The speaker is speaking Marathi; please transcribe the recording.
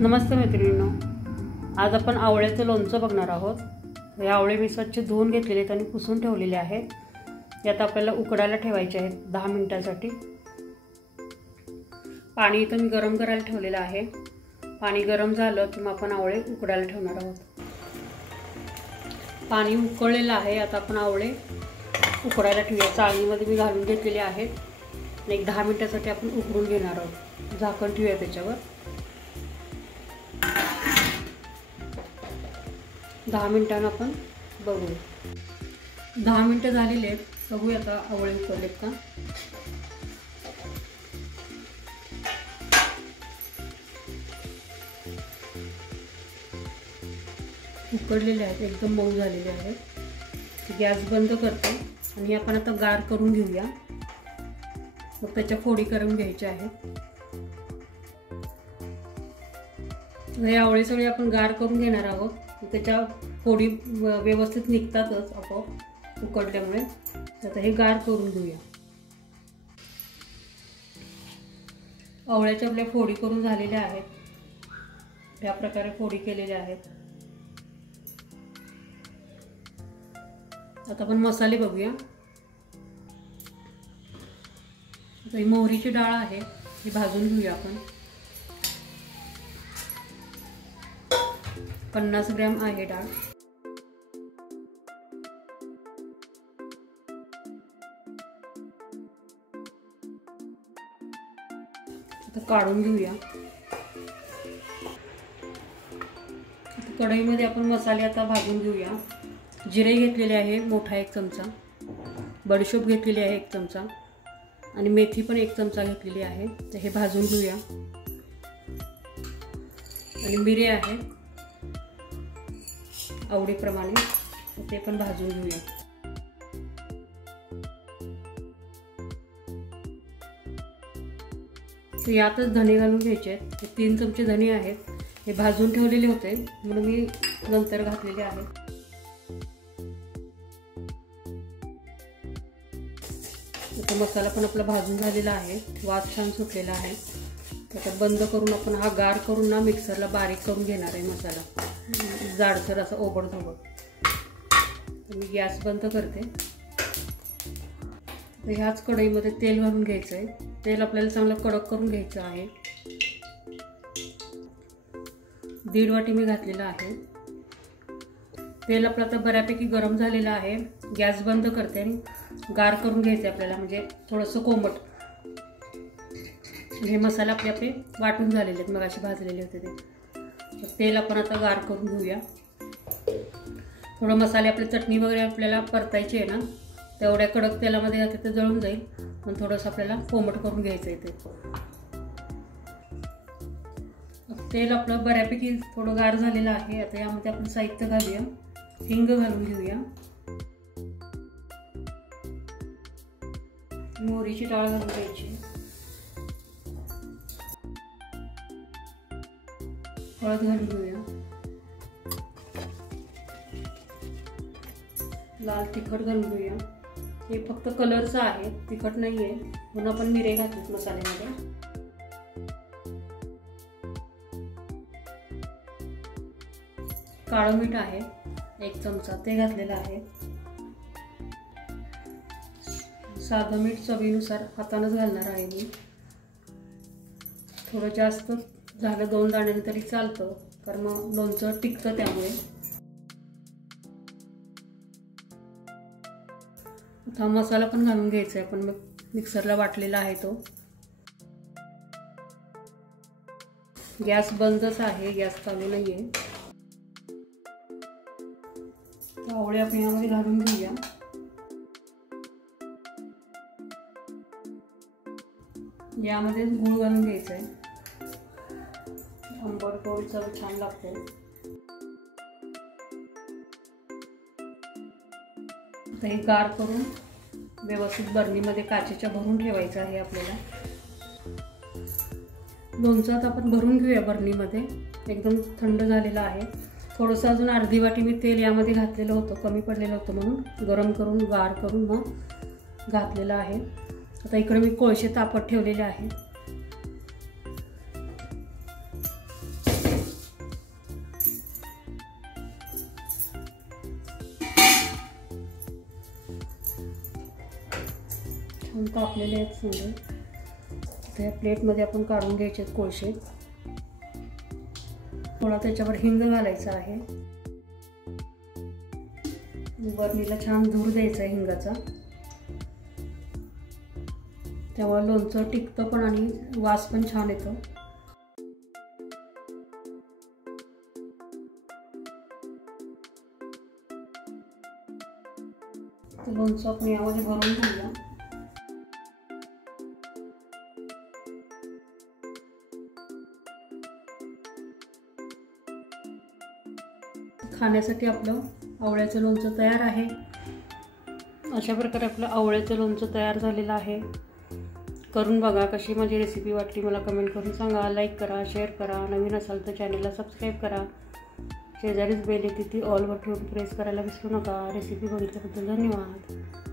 नमस्ते मैत्रिणींनो, आज आपण आवळ्याचं लोणचं बघणार आहोत। हे आवळे मी स्वच्छ धुवून घेतलेले आहेत आणि पुसून ठेवलेले आहेत। यात आपल्याला उकडायला ठेवायचे आहेत 10 मिनिटांसाठी। पाणी इथं मी गरम करायला ठेवलेलं आहे। पाणी गरम झालं की मग आपण आवळे उकडायला ठेवणार आहोत। पाणी उकळलेलं आहे, आता आपण आवळे उकडायला ठेवूया। चाळणीमध्ये मी घालून घेतलेले आहेत आणि एक 10 मिनिटांसाठी आपण उकडून घेणार आहोत। झाकण ठेवूया त्याच्यावर। 10 मिनिटांनी आपण बघूया। 10 मिनिटं झालेले आहेत, बघूया आता आवळे उकळलेत का। उकडलेले आहेत, एकदम मऊ झालेले आहेत। गॅस बंद करते आणि आपण आता गार करून घेऊया। मग त्याच्या फोडी करून घ्यायच्या आहेत। हे आवळे सगळे आपण गार करून घेणार आहोत। त्याच्या फोडी व्यवस्थित निघतातच आपोआप उकडल्यामुळे। आता हे गार करून घेऊया। आवळ्याच्या आपल्या फोडी करून झालेल्या आहेत। या प्रकारे फोडी केलेल्या आहेत। आता आपण मसाले बघूया। आता ही मोहरीची डाळ आहे, ही भाजून घेऊया आपण। 50 ग्रॅम आहे डाळ। आता काढून घेऊया। कढईमध्ये आपण मसाले आता भाजून घेऊया। जिरे घेतलेले आहे मोठा 1 चमचा, बडीशोप घेतलेली आहे 1 चमचा आणि मेथी पण 1 चमचा घेतलेली आहे। तर हे भाजून घेऊया। आणि मिरे आहे आवडीप्रमाणे, ते पण भाजून घेऊया। तर यातच धणे घालून घ्यायचे आहेत। हे 3 चमचे धणे आहेत। हे भाजून ठेवलेले होते म्हणून मी नंतर घातलेले आहेत। आता मसाला पण आपला भाजून झालेला आहे, वास छान सुटलेला आहे। आता बंद करून आपण हा गार करून ना मिक्सरला बारीक करून घेणार आहे मसाला, जाडसर असं ओबडधोबड। मी गॅस बंद करते। तर ह्याच कढईमध्ये तेल घालून घ्यायचं आहे। तेल आपल्याला चांगलं कडक करून घ्यायचं आहे। 1.5 वाटी मी घातलेलं आहे। तेल आपलं आता बऱ्यापैकी गरम झालेलं आहे। गॅस बंद करते आणि गार करून घ्यायचं आपल्याला, म्हणजे थोडंसं कोमट। हे मसाला आपले वाटून झालेले आहेत, मग असे भाजलेले होते ते। तेल आपण आता गार करून घेऊया। थोडं मसाले आपले चटणी वगैरे आपल्याला परतायची आहे ना, तेवढ्या कडक तेलामध्ये घातले तर जळून जाईल, पण थोडंसं आपल्याला कोमट करून घ्यायचं आहे ते। तेल आपलं बऱ्यापैकी थोडं गार झालेलं आहे। आता यामध्ये आपण साहित्य घालूया। हिंग घालून घेऊया। मोहरीची डाळ घालून घ्यायची। हळद घालून घेऊया। लाल तिखट घालून घेऊया। हे फक्त कलरचं आहे, तिखट नाही आहे, म्हणून आपण मिरे घातलेत मसाल्यामध्ये। काळं मीठ आहे 1 चमचा, ते घातलेलं आहे। साधं मीठ चवीनुसार हातानंच घालणार आहे मी। थोडं जास्त झालं 2 दाणे तरी चालतं, कारण मग लोणचं टिकतं त्यामुळे। आता मसाला पण घालून घ्यायचा आहे, आपण मग मिक्सरला वाटलेला आहे तो। गॅस बंदच आहे, गॅस चालू नाही आहे। आवळे आपण यामध्ये घालून घेऊया। यामध्ये गूळ घालून घ्यायचा आहे, आंबट गोड चव छान लागते। आता हे गार करून व्यवस्थित बरणीमध्ये काचेच्या भरून ठेवायचं आहे आपल्याला। लोणचं आता आपण भरून घेऊया बरणीमध्ये। एकदम थंड झालेलं आहे। थोडंसं अजून अर्धी वाटी मी तेल यामध्ये घातलेलं होतं, कमी पडलेलं होतं म्हणून गरम करून गार करून मग घातलेलं आहे। आता इकडे मी कोळसे तापत ठेवलेले आहेत। आपण कापलेले आहेत समजा. तर ह्या प्लेटमध्ये आपण काढून घ्यायचे आहेत कोळसे. थोडा त्याच्यावर हिंग घालायचा आहे. बरणीला छान धूर द्यायचा आहे हिंगाचा. त्यामुळे लोणचं टिकतं पण आणि वास पण छान येतो. लोणचं आपण यामध्ये भरून घेऊया. खाण्यासाठी आपलं आवळ्याचं लोणचं तयार आहे. अशा प्रकारे आपलं आवळ्याचं लोणचं तयार झालेलं आहे. करून बघा. कशी माझी रेसिपी वाटली मला कमेंट करून सांगा. लाईक करा, शेअर करा. नवीन असाल तर चॅनलला सबस्क्राईब करा. शेजारीच बेल येते ती ऑलवर ठेवून प्रेस करायला विसरू नका. रेसिपी बघितल्याबद्दल धन्यवाद.